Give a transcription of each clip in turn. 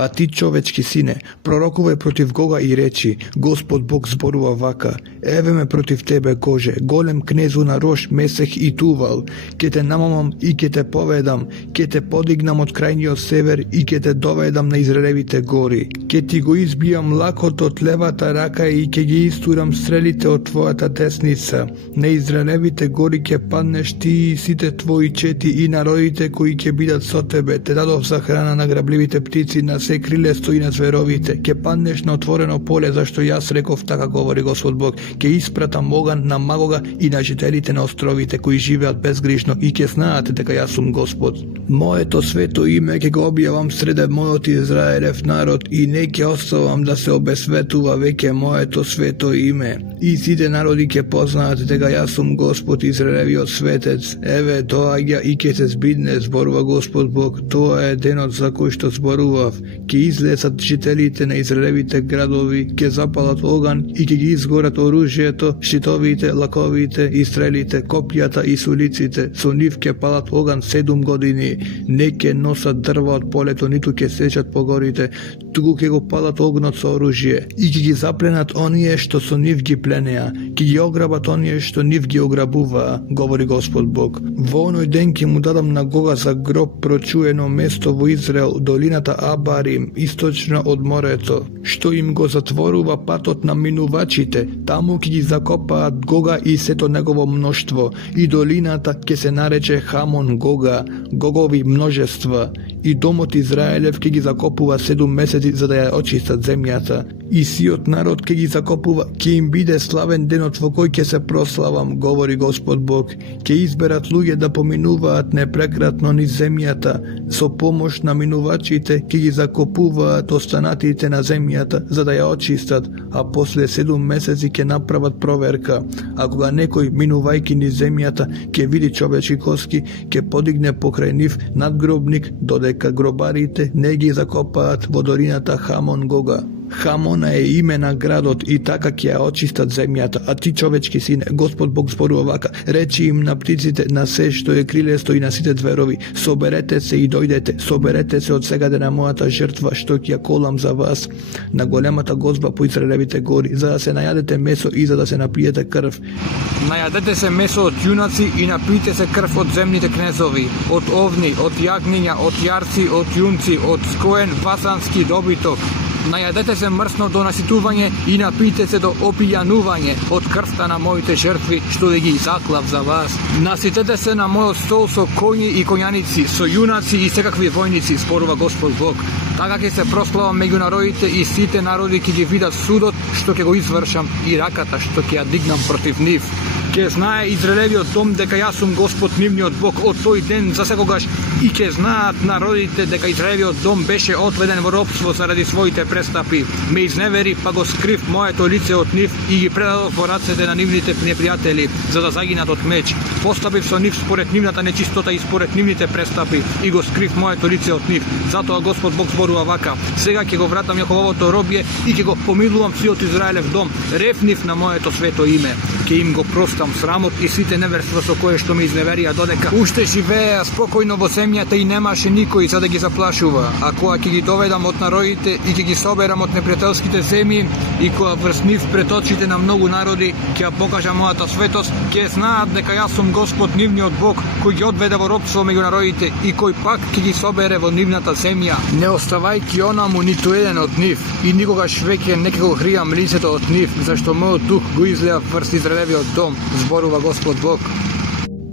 A ti човечки сине, пророкувай против Гога и речи, Господ Бог зборува вака, еве ме против тебе Гоже, голем кнезу на Рош, Месех и Тувал, ке те намамам и ке те поведам, ке те подигнам од крајниот север и ке те доведам на Израелевите гори, ке ти го избијам лакот од левата рака и ке ги истурам стрелите од твојата десница, на Израелевите гори ке паднеш ти и сите твои чети и народите кои ќе бидат со тебе, те дадов за храна на грабливите птици, на се крилесто и на зверовите, ќе паднеш на отворено поле, зашто јас реков, така говори Господ Бог, ќе испратам оган на Магога и на жителите на островите кои живеат безгришно и ќе знаат дека јас сум Господ. Моето свето име ќе го објавам среде мојот Израелев народ и не ќе оставам да се обесветува веќе моето свето име. И сите народи ќе познаат дека јас сум Господ Израелевиот светец. Еве доаѓа и ќе се збидне, зборува Господ Бог, тоа е денот за кој што зборував. Ќе излезат жителите на Израелевите градови, ќе запалат оган и ќе ги изгорат оружјето, щитовите, лаковите и стрелите, копјата и сулиците. Со нив ќе палат оган 7 години. Не ќе носат дрва од полето, ниту ќе сечат по горите, туку ќе го палат огнот со оружје. И ќе ги запленат оние што со нив ги пленеа, ќе ги ограбат оние што нив ги ограбуваа, говори Господ Бог. Во оној ден ќе му дадам на Гога за гроб прочуено место во Израел, долината Абарим, источна од морето, што им го затворува патот на минувачите. Таму ќе ги закопаат Гога и сето негово мноштво, и долината ќе се нарече Хамон Гога, Гогови множества, и домот Израелев ќе ги закопува 7 месеци за да ја очистат земјата. И сиот народ ќе ги закопува, ќе им биде славен денот во кој ќе се прославам, говори Господ Бог. Ќе изберат луѓе да поминуваат непрекратно низ земјата, со помош на минувачите ќе ги закопуваат останатите на земјата за да ја очистат, а после 7 месеци ќе направат проверка. А кога некој минувајќи низ земјата ќе види човечки коски, ќе подигне покрај нив надгробник, додека гробарите не ги закопаат во долината Хамон Гога. Хамона е име на градот и така ќе ја очистат земјата. А ти човечки сине, Господ Бог зборува вака, речи им на птиците, на се што е крилесто и на сите зверови, соберете се и дојдете, соберете се од сегаде на мојата жртва што ќе ја колам за вас, на големата гозба по Израелевите гори, за да се најадете месо и за да се напиете крв. Најадете се месо од јунаци и напиете се крв од земните кнезови, од овни, од јагниња, од јарци, од јунци, од скоен васански добиток. Најадете се мрсно до наситување и напиете се до опијанување од крвта на моите жртви што да ги заклав за вас. Наситете се на мојот стол со коњи и коњаници, со јунаци и секакви војници, зборува Господ Бог. Така ќе се прославам меѓу народите и сите народи ќе ги видат судот што ќе го извршам и раката што ќе ја дигнам против нив. Ќе знае Израелевиот дом дека јас сум Господ нивниот Бог од тој ден за секогаш и ќе знаат народите дека Израелевиот дом беше одведен во робство заради своите престапи. Ме изневери, па го скрив моето лице од нив и ги предадов во рацете на нивните непријатели, за да загинат од меч. Постапив со нив според нивната нечистота и според нивните престапи и го скрив моето лице од нив. Затоа Господ Бог зборува вака: сега ќе го вратам Јакововото робје и ќе го помилувам сиот Израелев дом. Ревнив на моето свето име. Ќе им го простам срамот и сите неверства со кое што ме изневерија, додека уште живееа спокојно во земјата и немаше никој за да ги заплашува. А кога ќе ги доведам од народите и ќе ги соберам од непријателските земји и кога врз нив пред очите на многу народи ќе ја покажам мојата светост, ќе знаат дека јас сум Господ нивниот Бог, кој ги одведе во робство меѓу народите и кој пак ќе ги собере во нивната земја, не оставајќи онаму ниту еден од нив, и никогаш веќе не ќе го кријам лицето од нив, зашто мојот дух го излеа врз Израелевиот дом, зборува Господ Бог.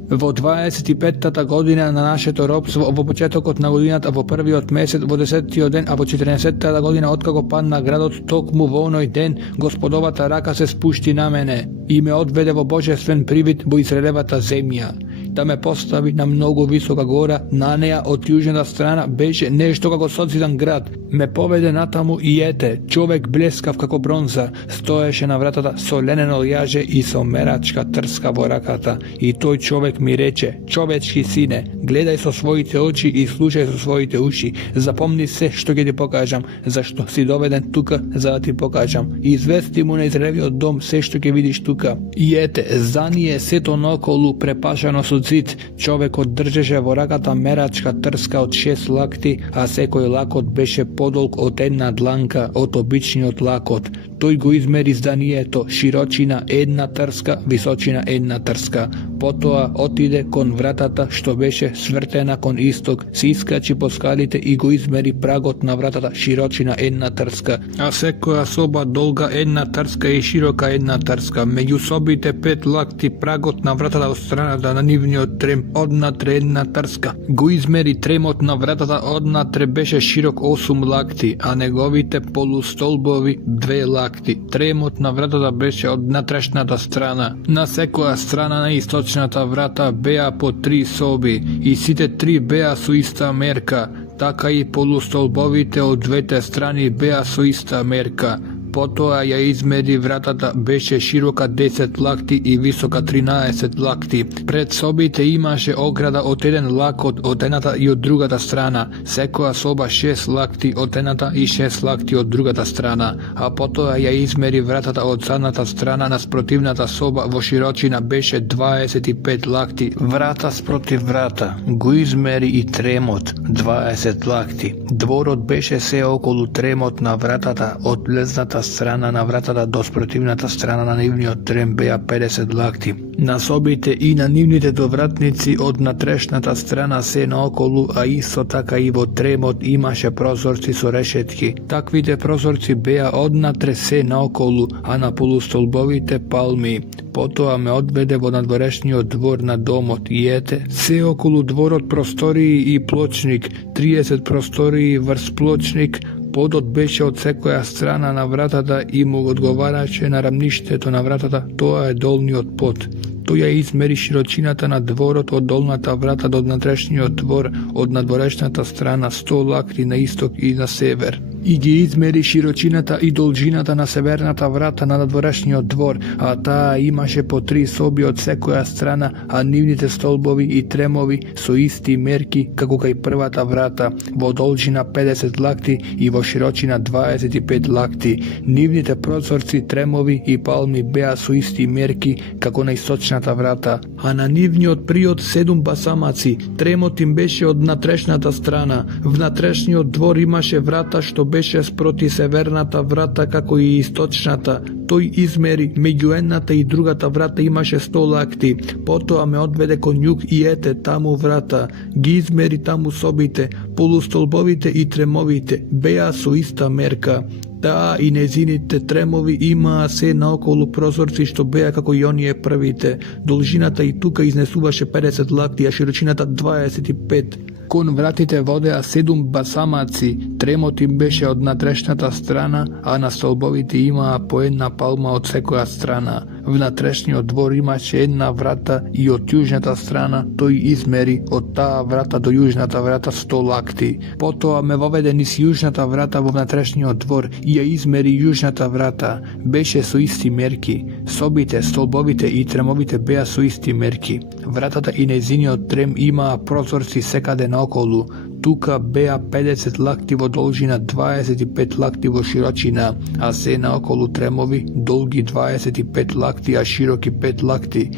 Во 25-та година на нашето робство, во почетокот на годината, во првиот месец, во 10-тиот ден, а во 14-та година откако падна градот, токму во оној ден Господовата рака се спушти на мене и ме одведе во божествен привид во Израелевата земја, да ме постави на многу висока гора. На неа од јужната страна беше нешто како созидан град. Ме поведе натаму и ете, човек блескав како бронза, стоеше на вратата со ленено јаже и со мерачка трска во раката, и тој човек ми рече: човечки сине, гледај со своите очи и слушај со своите уши, запомни се што ќе ти покажам, зашто си доведен тука за да ти покажам. И извести му на Израелевиот дом се што ќе видиш тука. И ете, за ние сето наоколу препашано со zid човекот држеше во раката мерачка трска од 6 лакти, а секој лакот беше подолг од една дланка од обичниот лакот. Тој го измери зданието, широчина 1 трска, височина 1 трска. Потоа отиде кон вратата што беше свртена кон исток, се искачи по скалите и го измери прагот на вратата, широчина 1 трска, а секоја соба долга 1 трска и широка 1 трска. Меѓу собите 5 лакти, прагот на вратата од страната на нивниот трем однатре 1 трска. Го измери тремот на вратата однатре беше широк 8 лакти, а неговите полустолбови 2 лакти. Тремот на вратата беше од натрешната страна. На секоја страна на источната врата беа по 3 соби и сите 3 беа со иста мерка, така и полустолбовите од двете страни беа со иста мерка. Потоа ја измери вратата, беше широка 10 лакти и висока 13 лакти. Пред собите имаше ограда од еден лакот од едната и од другата страна, секоја соба 6 лакти од едната и 6 лакти од другата страна, а потоа ја измери вратата од задната страна на спротивната соба во широчина беше 25 лакти. Врата спротив врата, го измери и тремот 20 лакти. Дворот беше се околу тремот на вратата, од влезната страна на вратата до спротивната страна на нивниот трем беа 50 лакти. На собите и на нивните довратници од натрешната страна се наоколу, а исто така и во тремот имаше прозорци со решетки. Таквите прозорци беа однатре се наоколу, а на полустолбовите палми. Потоа ме одведе во надворешниот двор на домот и ете, се околу дворот простории и плочник, 30 простории врз плочник. Подот беше од секоја страна на вратата и му одговараше на рамништето на вратата, тоа е долниот под. Тој ја измери широчината на дворот од долната врата до натрешниот двор, од надворешната страна 100 лакти на исток и на север. И ги измери широчината и должината на северната врата на надворешниот двор, а таа имаше по 3 соби од секоја страна, а нивните столбови и тремови со исти мерки како кај првата врата, во должина 50 лакти и во широчина 25 лакти. Нивните прозорци, тремови и палми беа со исти мерки како на источната врата, а на нивниот приод 7 басамаци. Тремот им беше од натрешната страна. Внатрешниот двор имаше врата што беше спроти северната врата како и источната. Тој измери меѓу едната и другата врата имаше 100 лакти. Потоа ме одведе кон југ и ете таму врата. Ги измери таму собите, полустолбовите и тремовите беа со иста мерка. Таа и незините тремови имаа се наоколу прозорци што беа како и оние првите. Должината и тука изнесуваше 50 лакти, а широчината 25. Кон вратите водеа 7 басамаци, тремот им беше од натрешната страна, а на столбовите имаа по една палма од секоја страна. Внатрешниот двор имаше една врата и од јужната страна тој измери од таа врата до јужната врата 100 лакти. Потоа ме воведе низ јужната врата во внатрешниот двор и ја измери јужната врата. Беше со исти мерки. Собите, столбовите и тремовите беа со исти мерки. Вратата и незиниот трем имаа прозорци секаде наоколу. Тука беа 50 лакти во должина, 25 лакти во широчина, а се наоколу тремови, долги 25 лакти, а широки 5 лакти.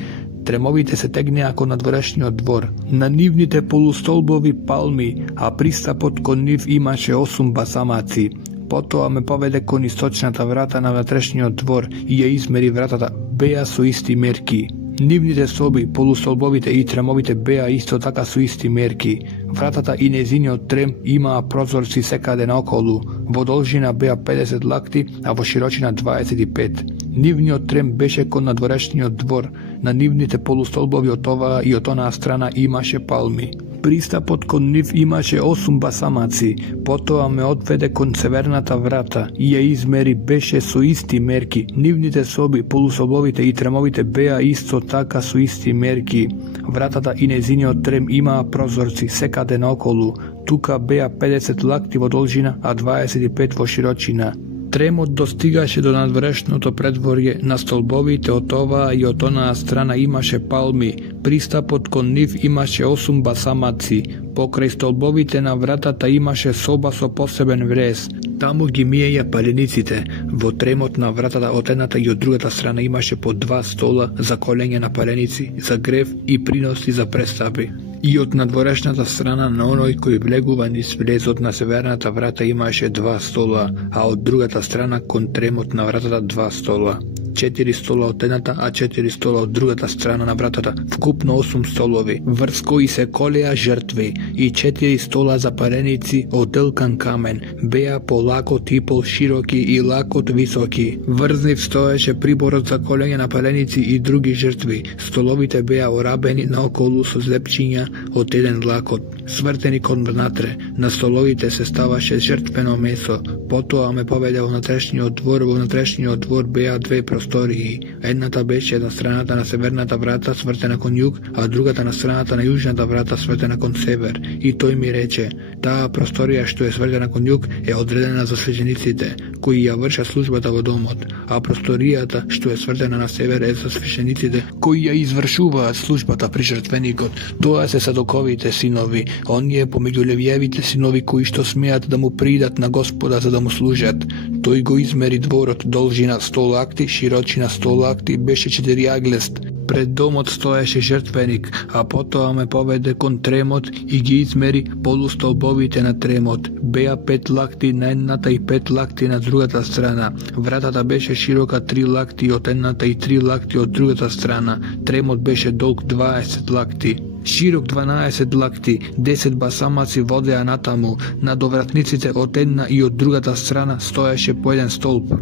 Тремовите се тегнеа кон надворешниот двор. На нивните полустолбови палми, а пристапот кон нив имаше 8 басамаци. Потоа ме поведе кон источната врата на внатрешниот двор и ја измери вратата, беа со исти мерки. Нивните соби, полустолбовите и тремовите беа исто така со исти мерки. Вратата и незиниот трем имаа прозорци секаде наоколу. Во должина беа 50 лакти, а во широчина 25. Нивниот трем беше кон надворешниот двор. На нивните полустолбови од оваа и од онаа страна имаше палми. Пристапот кон нив имаше 8 басамаци. Потоа ме одведе кон северната врата и ја измери, беше со исти мерки. Нивните соби, полусобовите и тремовите беа исто така со исти мерки. Вратата и незиниот трем имаа прозорци секаде наоколу. Тука беа 50 лакти во должина, а 25 во широчина. Тремот достигаше до надврешното предворје, на столбовите од оваа и од онаа страна имаше палми, пристапот кон нив имаше 8 басамаци, покрај столбовите на вратата имаше соба со посебен врез. Таму ги миеја палениците. Во тремот на вратата од едната и од другата страна имаше по 2 стола за колење на паленици, за грев и приноси за престапи. И од надворешната страна на оној кој влегува низ влезот на северната врата имаше 2 стола, а од другата страна кон тремот на вратата 2 стола. 4 стола од едната, а 4 стола од другата страна на вратата, вкупно 8 столови, врз кои се колеа жртви, и 4 стола за пареници од делкан камен, беа по лакот и пол широки и лакот високи. Врз нив стоеше приборот за колење на пареници и други жртви. Столовите беа орабени наоколу со злепчиња од еден лакот, свртени кон внатре. На столовите се ставаше жртвено месо. Потоа ме поведе во внатрешниот двор. Во внатрешниот двор беа 2 простории. Едната беше на страната на северната врата свртена кон југ, а другата на страната на јужната врата свртена кон север. И тој ми рече: таа просторија што е свртена кон југ е одредена за свештениците, кои ја вршат службата во домот, а просторијата што е свртена на север е за свештениците, кои ја извршуваат службата при жртвеникот. Тоа се садоковите синови, оние помеѓу левиевите синови кои што смеат да му придат на Господа за да му служат. Тој го измери дворот, должина 100 лакти, широчина 100 лакти, беше 4 аглест. Пред домот стоеше жртвеник, а потоа ме поведе кон тремот и ги измери полустолбовите на тремот. Беа 5 лакти на едната и 5 лакти на другата страна. Вратата беше широка 3 лакти од едната и 3 лакти од другата страна. Тремот беше долг 20 лакти. Широк 12 лакти, 10 басамаци водеа натаму. На довратниците од една и од другата страна стоеше по еден столб.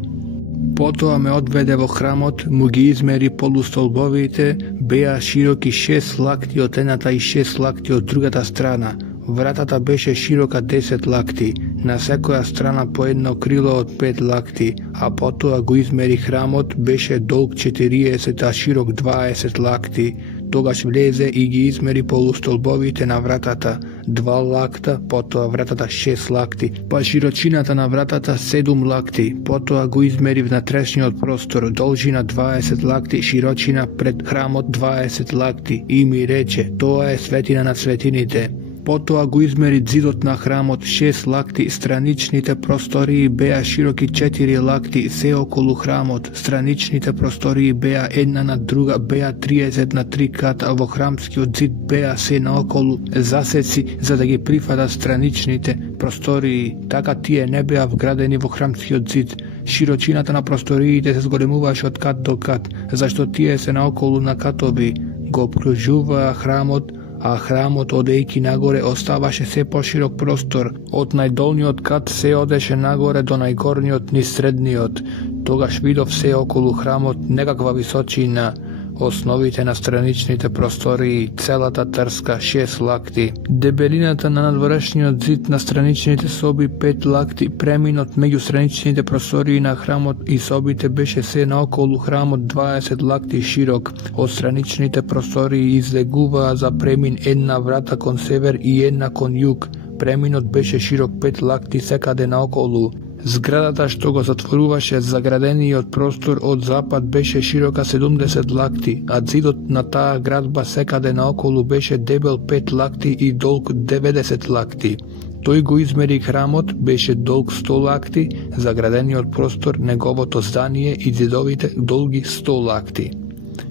Потоа ме одведе во храмот, му ги измери полустолбовите, беа широки 6 лакти од едната и 6 лакти од другата страна. Вратата беше широка 10 лакти, на секоја страна по едно крило од 5 лакти, а потоа го измери храмот, беше долг 40, а широк 20 лакти. Тогаш влезе и ги измери полустолбовите на вратата, 2 лакта, потоа вратата 6 лакти, па широчината на вратата 7 лакти, потоа го измери внатрешниот простор, должина 20 лакти, широчина пред храмот 20 лакти, и ми рече: тоа е светина на светините. Потоа го измери зидот на храмот 6 лакти, страничните простории беа широки 4 лакти, се околу храмот. Страничните простории беа една на друга, беа 30 на 3 ката, во храмскиот зид беа се наоколу засеци за да ги прифатат страничните простории. Така тие не беа вградени во храмскиот зид. Широчината на просториите се зголемуваше од кат до кат, зашто тие се наоколу на катови. Го обкружуваа храмот, а храмот одејќи нагоре оставаше се поширок простор. Од најдолниот кат се одеше нагоре до најгорниот низ средниот. Тогаш видов се околу храмот некаква височина. Основите на страничните простории, целата трска 6 лакти. Дебелината на надворешниот зид на страничните соби 5 лакти, преминот меѓу страничните простории на храмот и собите беше се наоколу храмот 20 лакти широк. Од страничните простории излегуваа за премин една врата кон север и една кон југ. Преминот беше широк 5 лакти секаде наоколу. Зградата што го затворуваше заградениот простор од запад беше широка 70 лакти, а зидот на таа градба секаде наоколу беше дебел 5 лакти и долг 90 лакти. Тој го измери храмот, беше долг 100 лакти, заградениот простор, неговото здание и зидовите долги 100 лакти.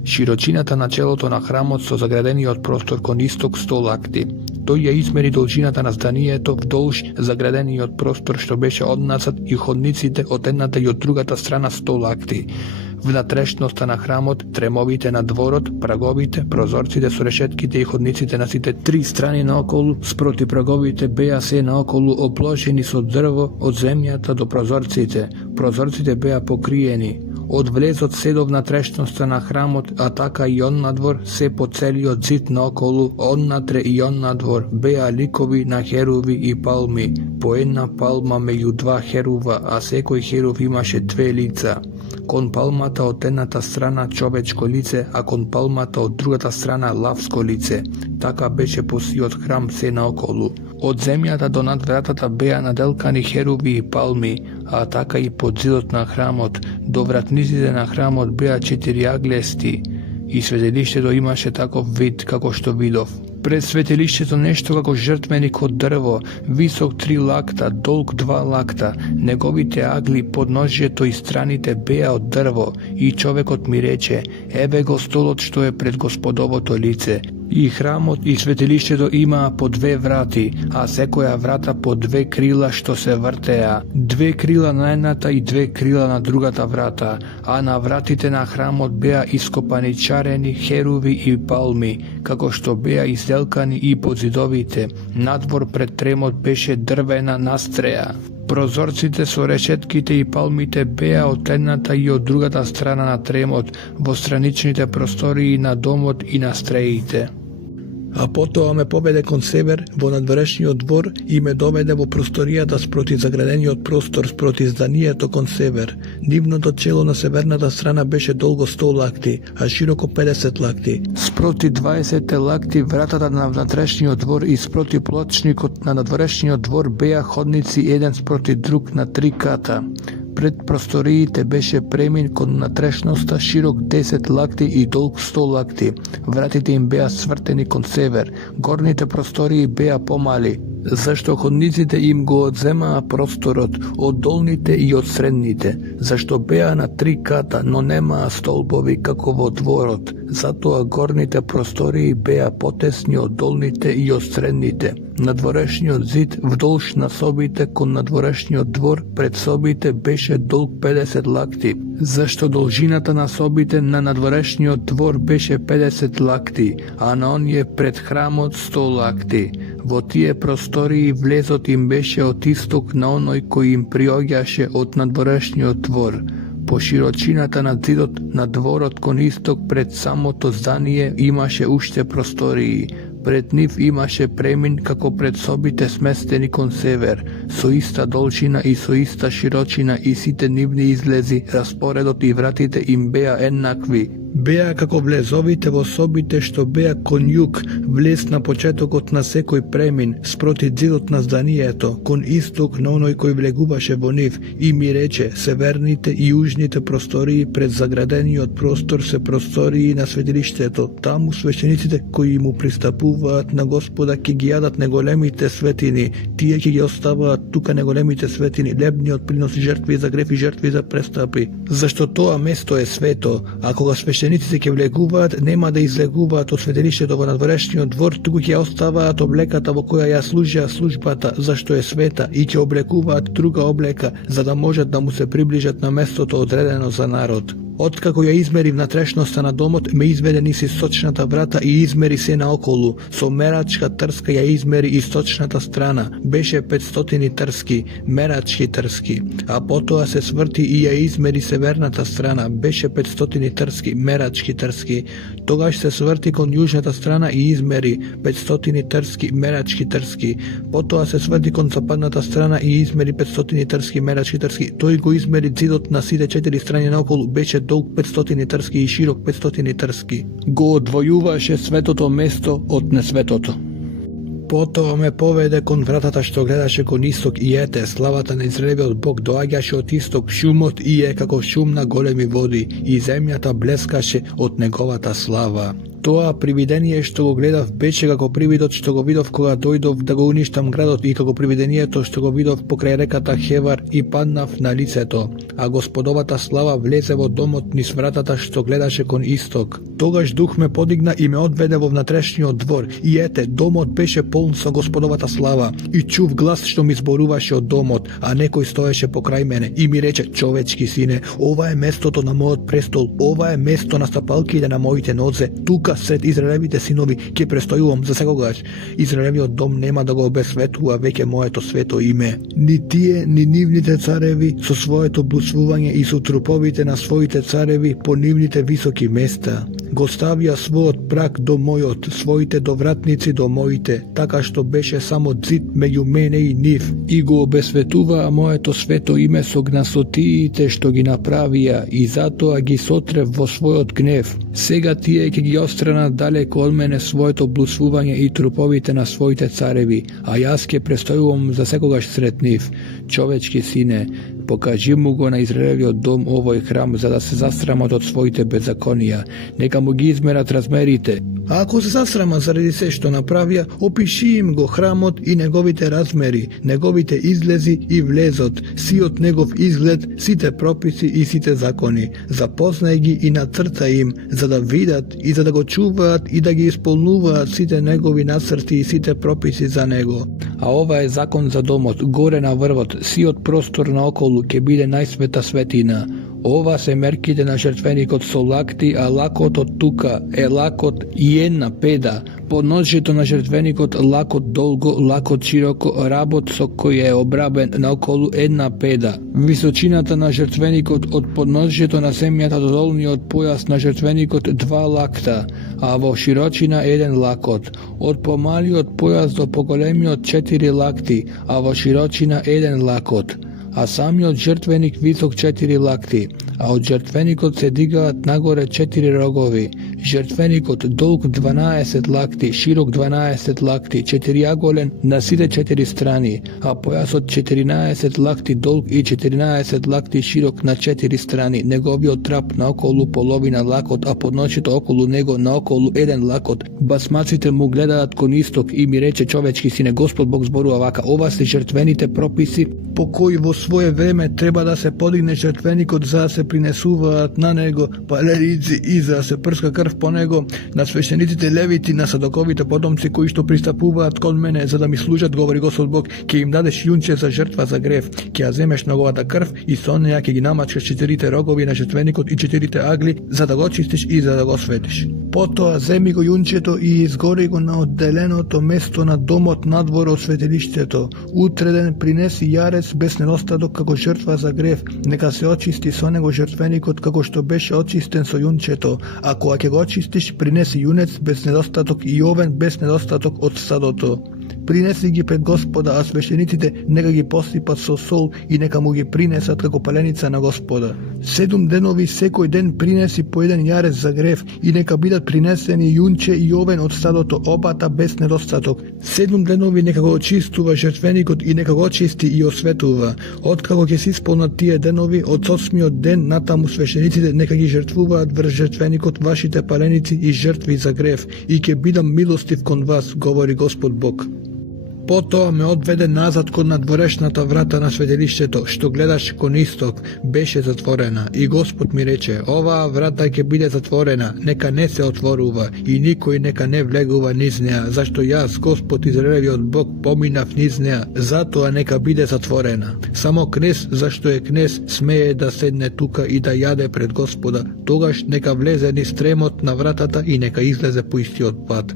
Широчината на челото на храмот со заградениот простор кон исток 100 лакти. Тој ја измери должината на зданието вдолж заградениот простор што беше однасат и ходниците од едната и од другата страна 100 лакти. Внатрешноста на храмот, тремовите на дворот, праговите, прозорците со решетките и ходниците на сите 3 страни наоколу, спроти праговите беа се наоколу опложени со дрво од земјата до прозорците. Прозорците беа покриени. Од влезот се до внатрешноста на храмот, а така и оннадвор, се по целиот зид наоколу, оннатре и оннадвор, беа ликови на херуви и палми, по една палма меѓу 2 херува, а секој херув имаше 2 лица. Кон палмата од едната страна човечко лице, а кон палмата од другата страна лавско лице. Така беше по сиот храм се наоколу. Од земјата до над вратата беа наделкани херуби и палми, а така и под зидот на храмот. До вратниците на храмот беа 4 аглести, и светилиштето имаше таков вид како што видов. Пред светилиштето нешто како жртвеник од дрво, висок 3 лакта, долг 2 лакта. Неговите агли, подножјето и страните беа од дрво, и човекот ми рече: еве го столот што е пред Господовото лице. И храмот и светилиштето имаа по 2 врати, а секоја врата по 2 крила што се вртеа. 2 крила на едната и 2 крила на другата врата, а на вратите на храмот беа ископани чарени херуви и палми, како што беа изделкани и под зидовите. Надвор пред тремот беше дрвена настреја. Прозорците со решетките и палмите беа од едната и од другата страна на тремот, во страничните простории на домот и на стреите. А потоа ме поведе кон север во надворешниот двор и ме доведе во просторијата спроти заградениот простор спроти зданието кон север. Нивното чело на северната страна беше долго 100 лакти, а широко 50 лакти. Спроти 20 лакти вратата на внатрешниот двор и спроти плочникот на надворешниот двор беа ходници еден спроти друг на 3 ката. Пред просториите беше премин кон натрешноста широк 10 лакти и долг 100 лакти. Вратите им беа свртени кон север. Горните простории беа помали, зашто ходниците им го одземаа просторот од долните и од средните, зашто беа на 3 ката, но немаа столбови како во дворот. Затоа горните простории беа потесни од долните и од средните. Надворешниот зид вдолж на собите кон надворешниот двор пред собите беше долг 50 лакти, зашто должината на собите на надворешниот двор беше 50 лакти, а на оние пред храмот 100 лакти. Во тие простории влезот им беше од исток на оној кој им приоѓаше од надворешниот двор. По широчината на зидот на дворот кон исток пред самото здание имаше уште простории. Пред нив имаше премин како пред собите сместени кон север, со иста должина и со иста широчина и сите нивни излези, распоредот и вратите им беа еднакви. Беа како влезовите во собите што беа кон југ, влез на почетокот на секој премин, спроти зидот на зданието, кон исток на оној кој влегуваше во нив, и ми рече: северните и јужните простории пред заградениот простор се простории на светилиштето. Таму свештениците кои му пристапуваат на Господа ќе ги јадат неголемите светини, тие ќе ги оставаат тука неголемите светини, лебниот принос, жртви за греф и жртви за престапи. Зашто тоа место е свето, а кога свештениците ќе влегуваат, нема да излегуваат од светилиштето во надворешниот двор, туку ќе оставаат облеката во која ја служеа службата, зашто е света, и ќе облекуваат друга облека, за да можат да му се приближат на местото одредено за народ. Откако ја измери внатрешноста на домот, ме изведе низ источната врата и измери се наоколу. Со мерачка трска ја измери источната страна. Беше 500 трски, мерачки трски. А потоа се сврти и ја измери северната страна. Беше 500 трски, мерачки трски. Тогаш се сврти кон јужната страна и измери 500 трски, мерачки трски. Потоа се сврти кон западната страна и измери 500 трски, мерачки трски. Тој го измери зидот на сите 4 страни наоколу. Беше долг 500 трски и широк 500 трски. Го одвојуваше светото место од несветото. Потоа ме поведе кон вратата што гледаше кон исток и ете, славата на Израелевиот Бог доаѓаше од исток, шумот и е како шум на големи води, и земјата блескаше од неговата слава. Тоа привидение што го гледав беше како привидот што го видов кога дојдов да го уништам градот и како привидението што го видов покрај реката Хевар и паднав на лицето, а Господовата слава влезе во домот низ вратата што гледаше кон исток. Тогаш дух ме подигна и ме одведе во внатрешниот двор, и ете, домот беше полн со Господовата слава, и чув глас што ми зборуваше од домот, а некој стоеше покрај мене и ми рече: човечки сине, ова е местото на мојот престол, ова е место на стапалките на моите нозе, тука сред Израелевите синови ќе престојувам за секогаш. Израелевиот дом нема да го обесветува веќе моето свето име. Ни тие, ни нивните цареви со своето блудствување и со труповите на своите цареви по нивните високи места. го ставија својот праг до мојот, своите довратници до моите, така што беше само зид меѓу мене и нив, и го обесветуваа моето свето име со гнасотиите што ги направија, и затоа ги сотрев во својот гнев. Сега тие ќе ги остранат далеко од мене своето блусвување и труповите на своите цареви, а јас ќе престојувам за секогаш сред нив. Човечки сине, покажи му го на Израелевиот дом овој храм, за да се засрамат од своите беззаконија. Нека му ги измерат размерите. А ако се засрама заради се што направија, опиши им го храмот и неговите размери, неговите излези и влезот, сиот негов изглед, сите прописи и сите закони. Запознај ги и нацрта им, за да видат и за да го чуваат и да ги исполнуваат сите негови нацрти и сите прописи за него. А ова е закон за домот, горе на врвот, сиот простор наоколу ќе биде најсвета светина. Ова се мерките на жртвеникот со лакти, а лакот од тука е лакот и една педа. Подножјето на жртвеникот лакот долго, лакот широко, работ со кој е обрабен наоколу една педа. Височината на жртвеникот од подножјето на земјата до долниот појас на жртвеникот 2 лакта, а во широчина 1 лакот. Од помалиот појас до поголемиот 4 лакти, а во широчина 1 лакот. А самиот жртвеник висок 4 лакти, а од жртвеникот се дигаат нагоре 4 рогови. Жртвеникот долг 12 лакти, широк 12 лакти, 4-аголен на сите 4 страни, а појасот 14 лакти долг и 14 лакти широк на 4 страни. Неговиот трап наоколу половина лакот, а подношето околу него наоколу 1 лакот. Басмаците му гледаат кон исток и ми рече: човечки сине, Господ Бог зборува вака: ова се жртвените прописи по кои во свое време треба да се подигне жртвеникот, за да се принесуваат на него паленици и за да се прска крв по него на свештениците левити, на садоковите потомци кои што пристапуваат кон мене за да ми служат, говори Господ Бог. Ќе им дадеш јунче за жртва за грев, ќе ја земеш неговата крв и со неја ќе ги намачкаш 4 рогови на жртвеникот и 4 агли, за да го очистиш и за да го светиш. Потоа земи го јунчето и изгори го на одделеното место на домот надвор од светилиштето. Утреден принеси јарец без недостаток како жртва за грев, нека се очисти со него жртвеникот како што беше очистен со јунчето. А кога ќе го очистиш, принеси јунец без недостаток и овен без недостаток од стадото. Принеси ги пред Господа, а свештениците нека ги посипат со сол и нека му ги принесат како паленица на Господа. 7 денови секој ден принеси по 1 јарец за грев и нека бидат принесени јунче и овен од стадото, обата без недостаток. 7 денови нека го очистува жртвеникот и нека го очисти и осветува. Откако ќе се исполнат тие денови, од 8-миот ден натаму свештениците нека ги жртвуваат врз жртвеникот вашите паленици и жртви за грев, и ќе бидам милостив кон вас, говори Господ Бог. Потоа ме одведе назад кон надворешната врата на светилиштето, што гледаш кон исток, беше затворена. И Господ ми рече: оваа врата ќе биде затворена, нека не се отворува и никој нека не влегува низ неа, зашто јас, Господ Израелевиот Бог, поминав низ неа, затоа нека биде затворена. Само кнез, зашто е кнез, смее да седне тука и да јаде пред Господа, тогаш нека влезе низ стремот на вратата и нека излезе по истиот пат.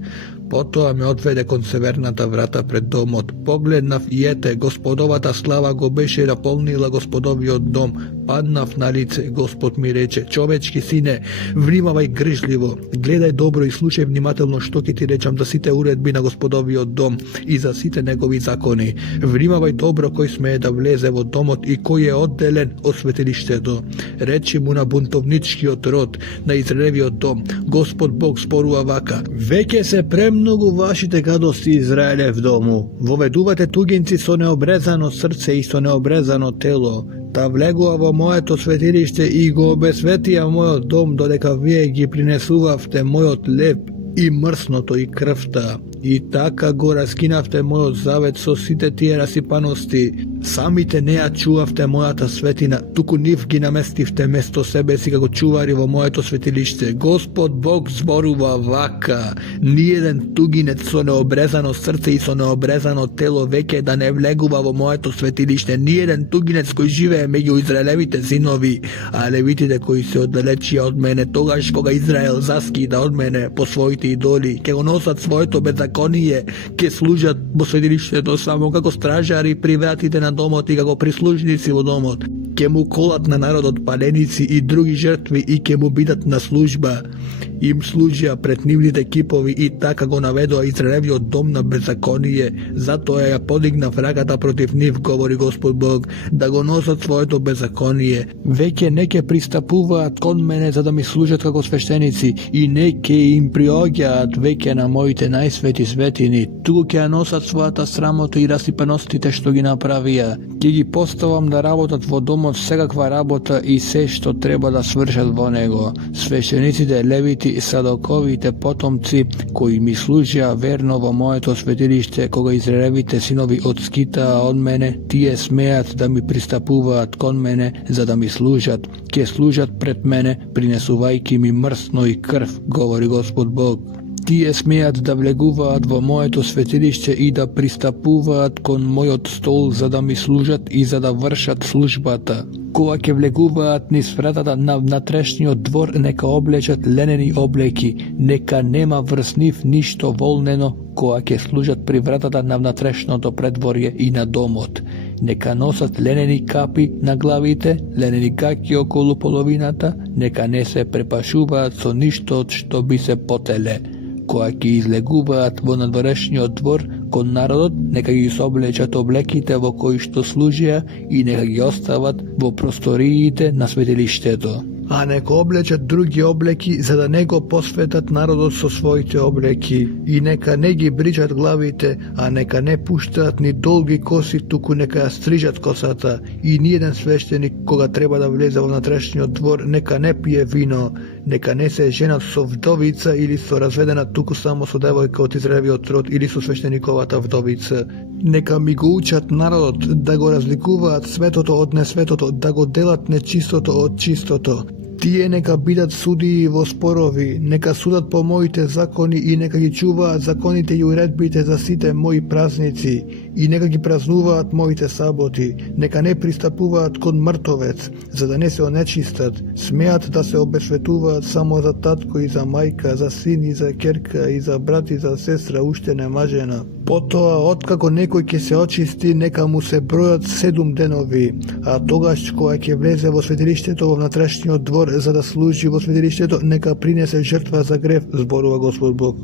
Потоа ме одведе кон северната врата пред домот. Погледнав и ете, Господовата слава го беше наполнила Господовиот дом. Паднав на лице, Господ ми рече: човечки сине, внимавај грижливо, гледај добро и слушај внимателно што ќе ти речам за сите уредби на Господовиот дом и за сите негови закони. Внимавај добро кој смее да влезе во домот и кој е одделен од светилиштето. Речи му на бунтовничкиот род, на Израелевиот дом: Господ Бог зборува вака: веќе се премногу вашите гадости, Израелев дому. Воведувате тугинци со необрезано срце и со необрезано тело. Та влегува во моето светилиште и го обесветија мојот дом, додека вие ги принесувавте мојот леб и мрсното и крвта. И така го раскинавте мојот завет со сите тие расипаности. Самите не ја чувавте мојата светина, туку нив ги наместивте место себе си како чувари во моето светилиште. Господ Бог зборува вака: ниеден тугинец со необрезано срце и со необрезано тело веќе да не влегува во моето светилиште. Ниеден тугинец кој живее меѓу Израелевите синови, а левитите кои се оддалечија од мене, тогаш кога Израел заскида од мене по своите идоли, ќе го носат своето беззаконие, ќе служат во светилиштето само како стражари при вратите на домот и како прислужници во домот. Ке му колат на народот паленици и други жртви и ке му бидат на служба. Им служија пред нивните кипови и така го наведоа Израелевиот дом на беззаконие, затоа ја подигнав раката против нив, говори Господ Бог, да го носат своето беззаконие. Веќе не ке пристапуваат кон мене за да ми служат како свештеници и не ке им приоѓаат веќе на моите најсвети светини, туку ќе ја носат својата срамота и расипаностите што ги направија. Ќе ги поставам да работат во домот секаква работа и се што треба да свршат во него. Свештениците, левити и садоковите потомци кои ми служија верно во моето светилиште, кога Израелевите синови отскитаа од мене, тие смеат да ми пристапуваат кон мене за да ми служат. Ке служат пред мене, принесувајќи ми мрсно и крв, говори Господ Бог. Тие смеат да влегуваат во моето светилиште и да пристапуваат кон мојот стол за да ми служат и за да вршат службата. Кога ќе влегуваат низ вратата на внатрешниот двор, нека облечат ленени облеки, нека нема врз нив ништо волнено, кога ќе служат при вратата на внатрешното предворје и на домот. Нека носат ленени капи на главите, ленени гаќи околу половината, нека не се препашуваат со ништо од што би се потеле. Кога ќе излегуваат во надворешниот двор кон народот, нека ги соблечат облеките во кои што служија и нека ги остават во просториите на светилиштето. А нека облечат други облеки за да не го посветат народот со своите облеки и нека не ги бричат главите, а нека не пуштаат ни долги коси, туку нека ја стрижат косата и ниеден свештеник кога треба да влезе во внатрешниот двор нека не пие вино, нека не се женат со вдовица или со разведена, туку само со девојка од Израелевиот род или со свештениковата вдовица. Нека ми го учат народот да го разликуваат светото од несветото, да го делат нечистото од чистото. Тие нека бидат судии во спорови, нека судат по моите закони и нека ги чуваат законите и уредбите за сите мои празници и нека ги празнуваат моите саботи, нека не пристапуваат кон мртовец, за да не се онечистат, смеат да се обесветуваат само за татко и за мајка, за син и за ќерка и за брат и за сестра уште немажена. Потоа, откако некој ќе се очисти, нека му се бројат 7 денови, а тогаш кога ќе влезе во светилиштето во внатрешниот двор за да служи во светилиштето, нека принесе жртва за грев, зборува Господ Бог.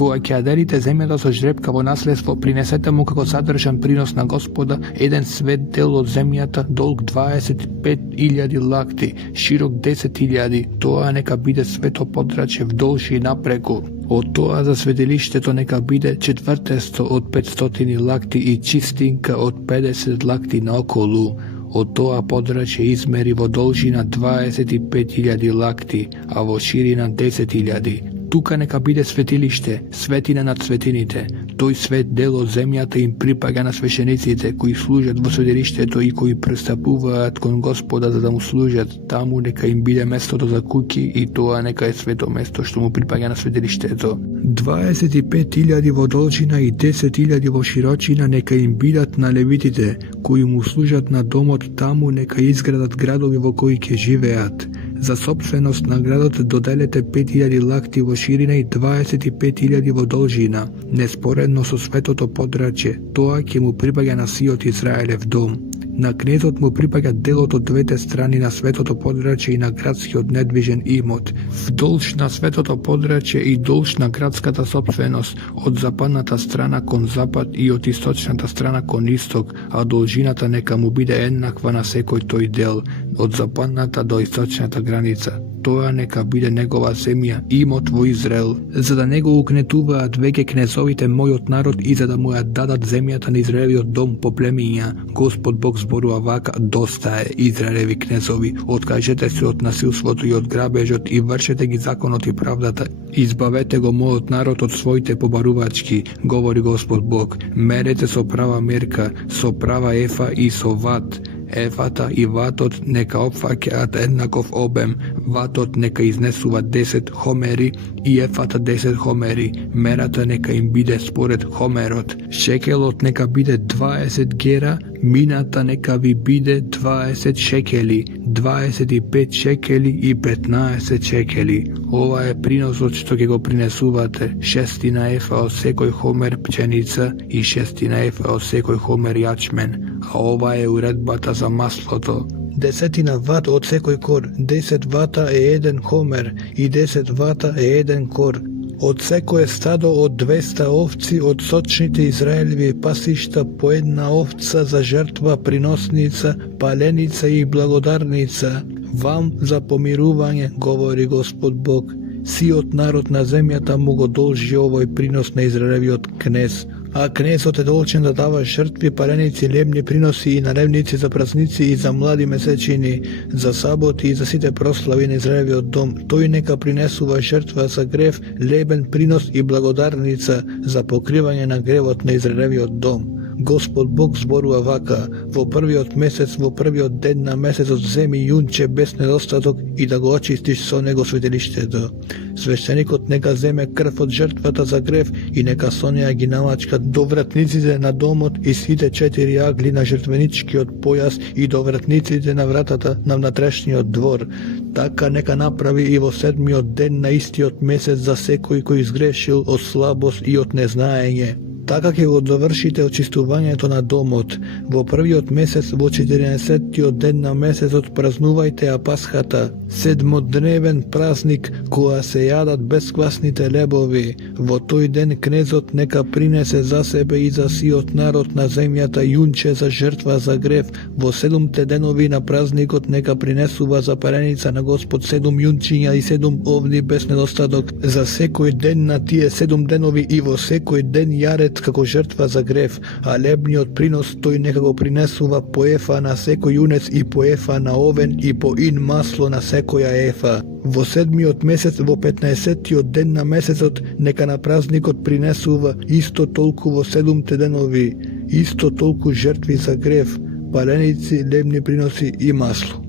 Кога ќе ја делите земјата со жребка во наследство, принесете му како задржан принос на Господа еден свет дел од земјата, долг 25.000 лакти, широк 10.000, тоа нека биде свето подрачје вдолж и напреку. Од тоа за светилиштето нека биде четвртесто од 500 лакти и чистинка од 50 лакти наоколу. Од тоа подрачје измери во должина 25.000 лакти, а во ширина 10.000. Тука нека биде светилиште, светина над светините. Тој свет дел од земјата им припаѓа на свештениците кои служат во светилиштето и кои пристапуваат кон Господа за да му служат. Таму нека им биде местото за куќи и тоа нека е свето место што му припаѓа на светилиштето. 25.000 во должина и 10.000 во широчина нека им бидат на левитите кои му служат на домот, таму нека изградат градови во кои ќе живеат. За собственост на градот доделете 5.000 лакти во ширина и 25.000 во должина, неспоредно со светото подрачје, тоа ќе му припаѓа на сиот Израелев дом. На кнезот му припаѓа делот од двете страни на светото подрачје и на градскиот недвижен имот, вдолж на светото подрачје и долж на градската собственост, од западната страна кон запад и од источната страна кон исток, а должината нека му биде еднаква на секој тој дел, од западната до источната граница. Тоа нека биде негова земја, имот во Израел, за да не го укнетуваат веќе кнезовите мојот народ и за да му ја дадат земјата на Израелевиот дом по племиња. Господ Бог зборува вака: доста е, Израелеви кнезови, откажете се од насилството и од грабежот и вршете ги законот и правдата. Избавете го мојот народ од своите побарувачки, говори Господ Бог. Мерете со права мерка, со права ефа и со ват. Ефата и ватот нека опфаќаат еднаков обем, ватот нека изнесува 10 хомери и ефата 10 хомери, мерата нека им биде според хомерот, шекелот нека биде 20 гера, мината нека ви биде 20 шекели, 25 шекели и 15 шекели. Ова е приносот што ќе го принесувате, 6 ефа од секој хомер пченица и 6 ефа од секој хомер јачмен, а ова е уредбата за маслото. 10 вата од секој кор, 10 вата е 1 хомер и 10 вата е 1 кор. Од секое стадо од 200 овци од сочните Израелеви пасишта по една овца за жртва, приносница, паленица и благодарница. Вам за помирување, говори Господ Бог. Сиот народ на земјата му го должи овој принос на Израелевиот кнез. А кнезот е должен да дава жртви, паленици, лебни приноси и наревници за празници и за млади месечини, за саботи и за сите прослави на Израелевиот дом. Тој нека принесува жртва за грев, лебен принос и благодарница за покривање на гревот на Израелевиот дом. Господ Бог зборува вака: во првиот месец, во првиот ден на месецот земи јунче без недостаток и да го очистиш со него светилиштето. Свештеникот нека земе крв од жртвата за грев и нека со неа ги намачка до вратниците на домот и сите 4 агли на жртвеничкиот појас и до вратниците на вратата на внатрешниот двор. Така нека направи и во 7-миот ден на истиот месец за секој кој изгрешил од слабост и од незнаење. Така ќе го довршите очистувањето на домот. Во првиот месец, во 14-тиот ден на месецот, празнувајте Пасхата, 7-дневен празник, кога се јадат бесквасните лебови. Во тој ден кнезот нека принесе за себе и за сиот народ на земјата јунче за жртва за грев. Во 7 денови на празникот нека принесува за пареница на Господ 7 јунчиња и 7 овни без недостаток. За секој ден на тие 7 денови и во секој ден јарет како жртва за грев, а лебниот принос тој нека го принесува по ефа на секој јунец и по ефа на овен и по ин масло на секоја ефа. Во 7-миот месец, во 15-тиот ден на месецот, нека на празникот принесува исто толку во 7 денови, исто толку жртви за грев, паленици, лебни приноси и масло.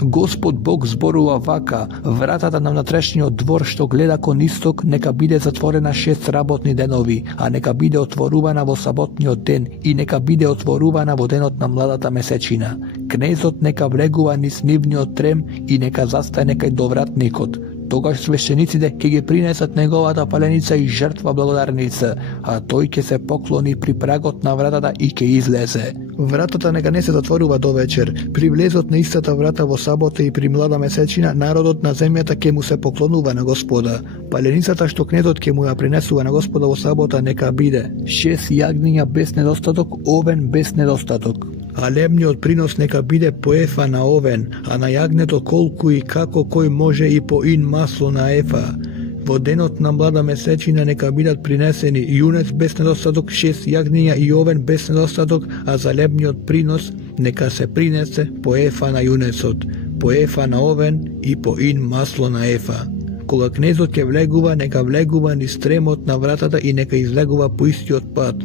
Господ Бог зборува вака: вратата на внатрешниот двор што гледа кон исток нека биде затворена 6 работни денови, а нека биде отворувана во саботниот ден и нека биде отворувана во денот на младата месечина. Кнезот нека влегува низ нивниот трем и нека застане кај довратникот. Тогаш свештениците ќе ги принесат неговата паленица и жртва благодарница, а тој ќе се поклони при прагот на вратата и ќе излезе. Вратата нека не се затворува до вечер. При влезот на истата врата во сабота и при млада месечина, народот на земјата ќе му се поклонува на Господа. Паленицата што кнезот ќе му ја принесува на Господа во сабота нека биде 6 јагниња без недостаток, овен без недостаток. А лебниот принос нека биде по ефа на овен, а на јагнето колку и како кој може и по ин масло на ефа. Во денот на млада месечина нека бидат принесени јунец без недостаток, 6 јагниња и овен без недостаток, а за лебниот принос нека се принесе по ефа на јунецот, по ефа на овен и по ин масло на ефа. Кога кнезот ќе влегува, нека влегува низ тремот на вратата и нека излегува по истиот пат.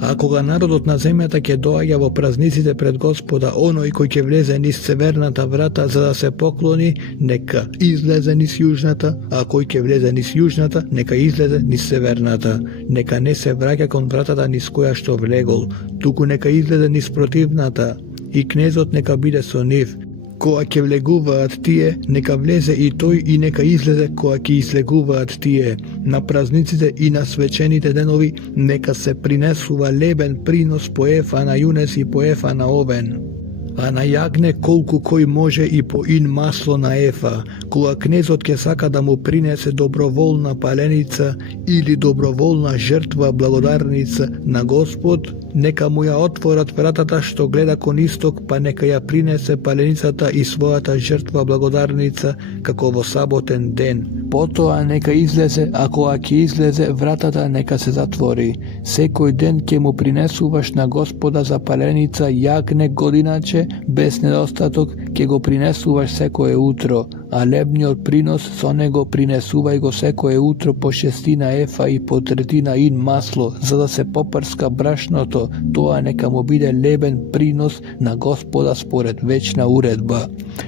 А кога народот на земјата ќе доаѓа во празниците пред Господа, оној кој ќе влезе низ северната врата за да се поклони, нека излезе низ јужната, а кој ќе влезе низ јужната, нека излезе низ северната. Нека не се враќа кон вратата низ која што влегол, туку нека излезе низ противната, и кнезот нека биде со нив. Кога ќе влегуваат тие, нека влезе и тој и нека излезе кога ќе излегуваат тие. На празниците и на свечените денови нека се принесува лебен принос по ефа на јунец и по ефа на овен, а на јагне колку кој може и по ин масло на ефа. Кога кнезот ќе сака да му принесе доброволна паленица или доброволна жртва благодарница на Господ, нека му ја отворат вратата што гледа кон исток, па нека ја принесе паленицата и својата жртва благодарница како во саботен ден. Потоа нека излезе, а кога ќе излезе, вратата нека се затвори. Секој ден ќе му принесуваш на Господа за паленица јагне годиначе без недостаток, ќе го принесуваш секое утро, а лебниот принос со него принесувај го секое утро по 6 ефа и по 1/3 ин масло, за да се попрска брашното. Тоа нека му биде лебен принос на Господа според вечна уредба.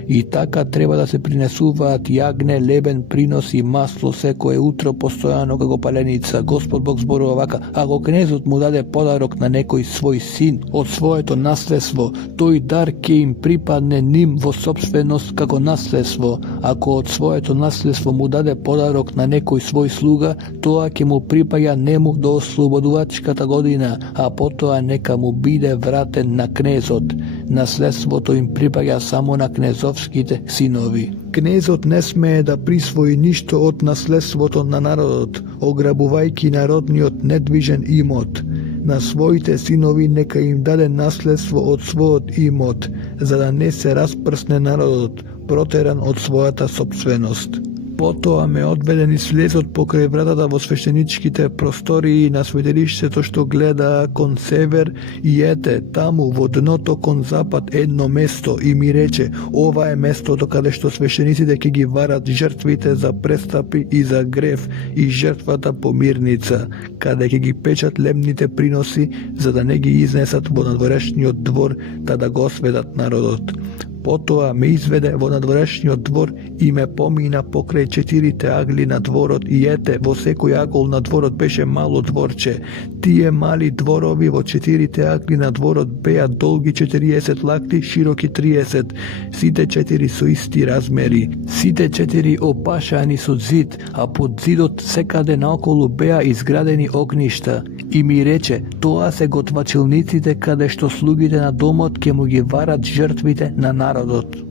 И така треба да се принесуваат јагне, лебен принос и масло секое утро постојано како паленица. Господ Бог зборува вака: ако кнезот му даде подарок на некој свој син од своето наследство, тој дар ќе им припадне ним во собственост како наследство, Ако од своето наследство му даде подарок на некој свој слуга, тоа ќе му припаѓа нему до ослободувачката година, а потоа нека му биде вратен на кнезот. Наследството им припаѓа само на кнезовските синови. Кнезот не смее да присвои ништо од наследството на народот, ограбувајќи народниот недвижен имот. На своите синови нека им даде наследство од својот имот, за да не се распрсне народот, протеран од својата сопственост. Потоа ме одведе низ влезот покрај вратата во свештеничките простории на светилиштето што гледа кон север и ете, таму во дното кон запад едно место и ми рече, ова е местото каде што свештениците ќе ги варат жртвите за престапи и за грев и жртвата по мирница, каде ќе ги печат лебните приноси за да не ги изнесат во надворешниот двор да го сведат народот. Потоа ме изведе во надворешниот двор и ме помина покрај 4 агли на дворот и ете, во секој агол на дворот беше мало дворче. Тие мали дворови во 4 агли на дворот беа долги 40 лакти, широки 30, сите 4 со исти размери. Сите 4 опашани со зид, а под зидот секаде наоколу беа изградени огништа. И ми рече, тоа се готвачилниците каде што слугите на домот ќе му ги варат жртвите на народот.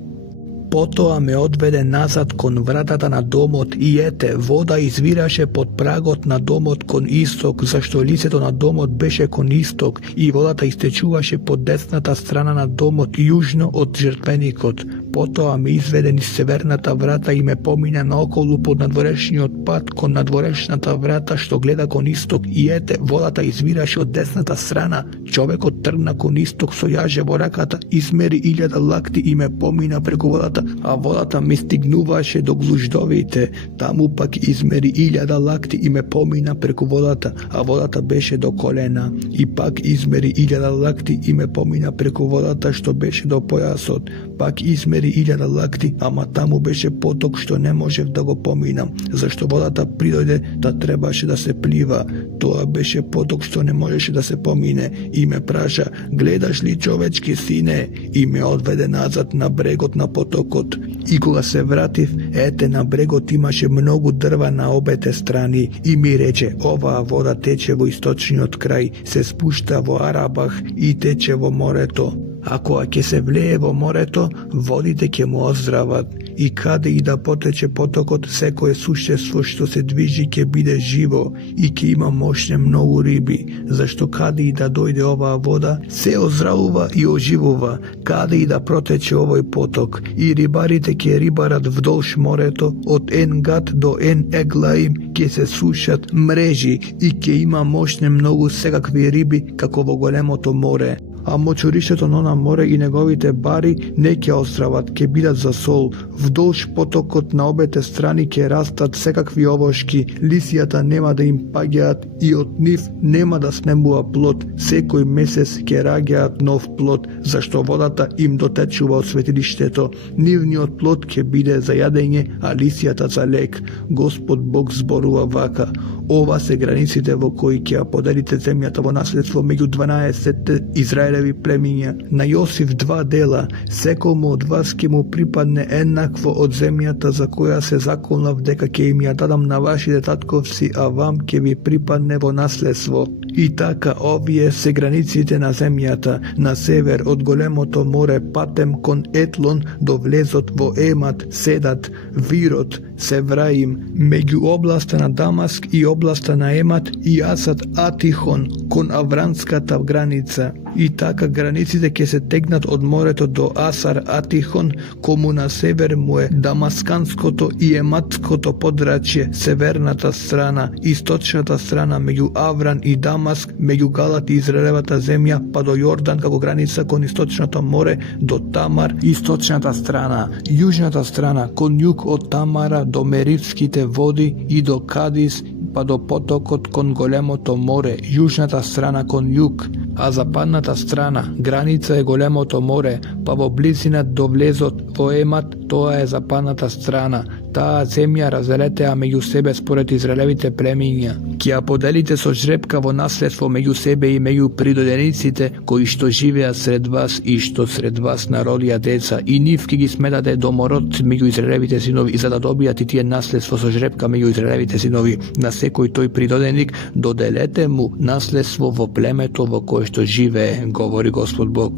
Потоа ме одведе назад кон вратата на домот и ете, вода извираше под прагот на домот кон исток, зашто лицето на домот беше кон исток и водата истечуваше под десната страна на домот јужно од жртвеникот. Потоа ме изведе низ северната врата и ме помина наоколу под надворешниот пат кон надворешната врата што гледа кон исток и ете, водата извираше од десната страна. Човекот тргна кон исток со јаже во раката, измери 1000 лакти и ме помина преку водата, а водата ми стигнуваше до глуждовите. Таму пак измери 1000 лакти и ме помина преку водата, а водата беше до колена. И пак измери 1000 лакти и ме помина преку водата што беше до појасот. Пак измери 1000 лакти, ама таму беше поток што не можев да го поминам, зашто водата придојде да требаше да се плива. Тоа беше поток што не можеше да се помине и ме праша, гледаш ли човечки сине? И ме одведе назад на брегот на потокот. И кога се вратив, ете на брегот имаше многу дрва на обете страни и ми рече, оваа вода тече во источниот крај, се спушта во Арабах и тече во морето. А кога ќе се влее во морето, водите ќе му оздрават. И каде и да потече потокот, секое суштество што се движи ќе биде живо и ќе има мощне многу риби, зашто каде и да дојде оваа вода, се оздравува и оживува, каде и да протече овој поток. И рибарите ќе рибарат вдолж морето, од Ен Гад до Ен Еглаим ќе се сушат мрежи и ќе има мощне многу секакви риби како во големото море. А мочуришето на море и неговите бари не ќе оздрават, ќе бидат за сол. Вдолж потокот на обете страни ќе растат секакви овошки, лисијата нема да им паѓаат и од нив нема да снемува плод. Секој месец ќе раѓаат нов плод, зашто водата им дотечува од светилиштето. Нивниот плод ќе биде за јадење, а лисијата за лек. Господ Бог зборува вака. Ова се границите во кои ќе ја поделите земјата во наследство меѓу 12 Израелеви племиња. На Јосиф 2 дела, секому од вас ќе му припадне еднакво од земјата за која се заколнав дека ќе им ја дадам на вашите татковци, а вам ќе ви припадне во наследство. И така овие се границите на земјата, на север од големото море патем кон Етлон до влезот во Емат, Седат, Вирот, Севраим, меѓу областа на Дамаск и областа на Емат и Асат Атихон кон авранската граница. И така границите ќе се тегнат од морето до Асар Атихон, кому на север му е Дамасканското и Ематското подрачје, северната страна, источната страна меѓу Авран и Дамаск, меѓу Галат и Израелевата земја, па до Јордан како граница кон источното море, до Тамар, источната страна, јужната страна кон југ од Тамара до Меривските води и до Кадис, па до потокот кон големото море, јужната страна кон југ, а западната страна, граница е големото море, па во близина до влезот во Емат, тоа е западната страна. таа земја разделете меѓу себе според Израелевите племиња. Ќе ја поделите со жребка во наследство меѓу себе и меѓу придодениците кои што живеат сред вас и што сред вас народија деца, и нив ќе ги сметате домород меѓу Израелевите синови, за да добијат и тие наследство со жребка меѓу Израелевите синови. На секој тој придоденик доделете му наследство во племето во кое што живее, говори Господ Бог.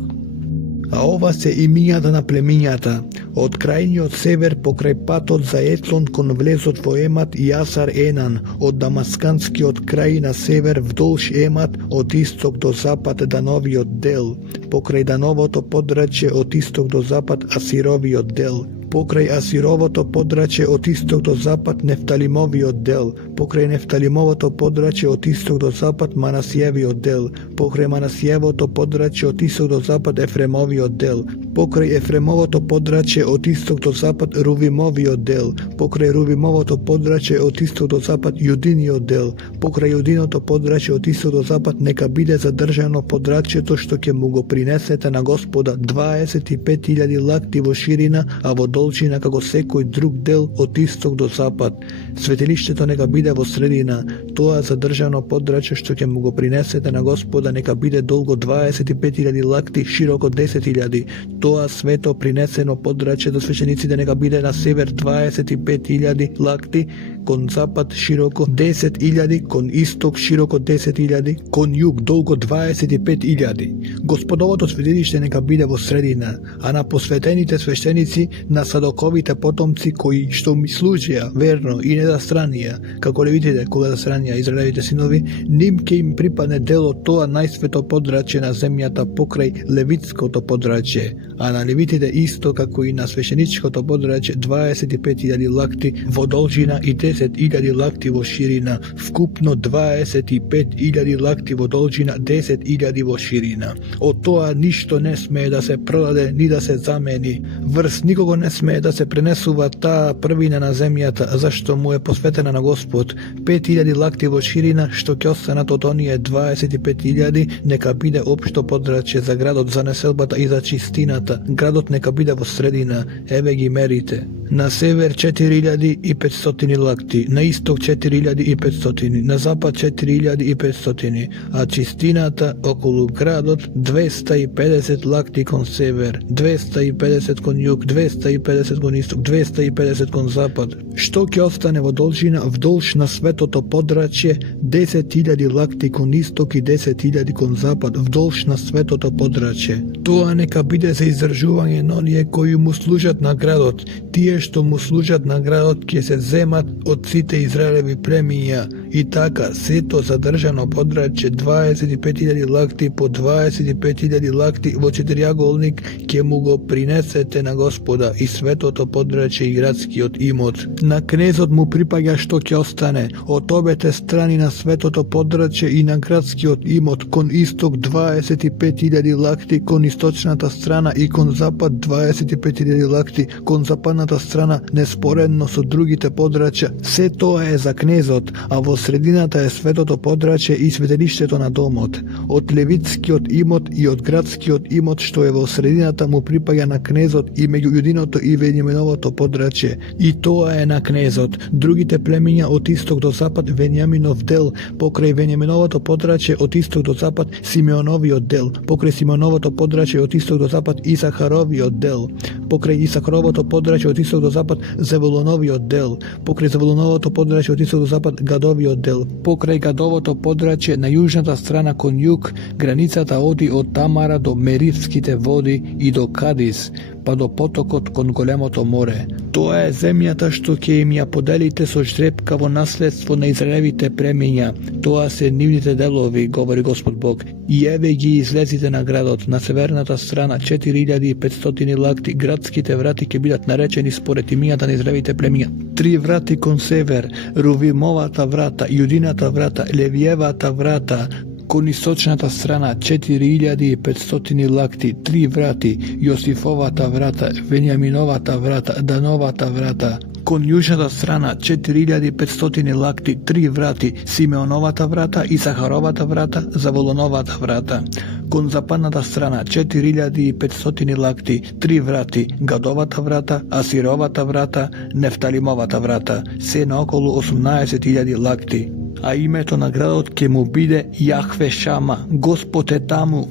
А ова се имињата на племињата: од крајниот север покрај патот за Етлон кон влезот во Емат и Асар Енан, од Дамасканскиот крај на север вдолж Емат, од исток до запад Дановиот дел, покрај Дановото подрачје од исток до запад Асировиот дел, покрај Асировото подрачје од исток до запад Нефталимовиот дел, покрај Нефталимовото подрачје од исток до запад Манасиевиот дел, покрај Манасиевото подрачје од исток до запад Ефремовиот дел, покрај Ефремовото подрачје од исток до запад Рувимовиот дел, покрај Рувимовото подрачје од исток до запад Јудиниот дел, покрај Јудиното подрачје од исток до запад нека биде задржано подрачјето што ќе му го принесете на Господа 25.000 лакти во ширина, а во должина како секој друг дел од исток до запад. Светилиштето нека биде во средина. Тоа задржано подрачје што ќе му го принесете на Господа нека биде долго 25.000 лакти, широко 10.000. Тоа свето принесено подрачје до свечениците нека биде на север 25.000 лакти, кон запад широко 10.000, кон исток широко 10.000, кон југ долго 25.000. Господовото светилиште нека биде во средина, а на посветените свештеници, на Садоковите потомци кои што ми служија верно и не застранија, како левитите кога застранија Израелевите синови, ним ќе им припадне дел од тоа најсвето подрачје на земјата покрај левитското подрачје, а на левитите исто како и на свештеничкото подрачје 25.000 лакти во должина и 10.000 лакти во ширина, вкупно 25.000 лакти во должина, 10.000 во ширина. Од тоа ништо не смее да се продаде ни да се замени. Врз никого не смее да се пренесува таа првина на земјата, зашто му е посветена на Господ. 5.000 лакти во ширина, што ќе останат од оние 25.000, нека биде општо подрачје за градот, за неселбата и за чистината. Градот нека биде во средина, еве ги мерите. На север 4.500 лакти, на исток 4.500, на запад 4.500, а чистината околу градот 250 лакти кон север, 250 кон југ, 250 кон исток, 250 кон запад. Што ќе остане во должина вдолж на светото подрачје 10.000 лакти кон исток и 10.000 кон запад вдолж на светото подрачје. Тоа нека биде за издржување на оние кои му служат на градот. Тие што му служат на градот ќе се земат од сите Израелеви племиња. И така, сето задржано подрачје 25.000 лакти по 25.000 лакти во четириаголник ќе му го принесете на Господа и светото подрачје и градскиот имот. На кнезот му припаѓа што ќе остане од обете страни на светото подрачје и на градскиот имот, кон исток 25.000 лакти кон источната страна и кон запад 25.000 лакти кон западната страна, неспоредно со другите подрачја. Се тоа е за кнезот, а во средината е светото подрачје и светилиштето на домот. Од левитскиот имот и од градскиот имот што е во средината му припаѓа на кнезот и меѓу Јудиното и Венијаминовото подрачје. И тоа е на кнезот. Другите племиња од исток до запад Венијаминов дел, покрај Венијаминовото подрачје од исток до запад Симеоновиот дел, покрај Симеоновото подрачје од исток до запад Исахаровиот дел, покрај Исахаровото подрачје од исток до запад Зеволоновиот дел, покрај Зеволоновото подрачје од исток до запад Гадовиот дел, покрај Гадовото подрачје на јужната страна кон југ, границата оди од Тамара до Меривските води и до Кадис, па до потокот кон големото море. Тоа е земјата што ќе им ја поделите со жребка во наследство на Израелевите племиња. Тоа се нивните делови, говори Господ Бог. И еве ги излезите на градот. На северната страна 4.500 лакти, градските врати ќе бидат наречени според имињата на Израелевите племиња. 3 врати кон север, Рувимовата врата, Јудината врата, Левиевата врата, кон источната страна 4.500 лакти, 3 врати, Јосифовата врата, Венијаминовата врата, Дановата врата, Кон јужната страна 4500 лакти, 3 врати, Симеоновата врата, Исахаровата врата, Заволоновата врата. Кон западната страна 4500 лакти, 3 врати, Гадовата врата, Асировата врата, Нефталимовата врата, се наоколу 18.000 лакти. А името на градот ќе му биде Јахве Шама, Господ е таму.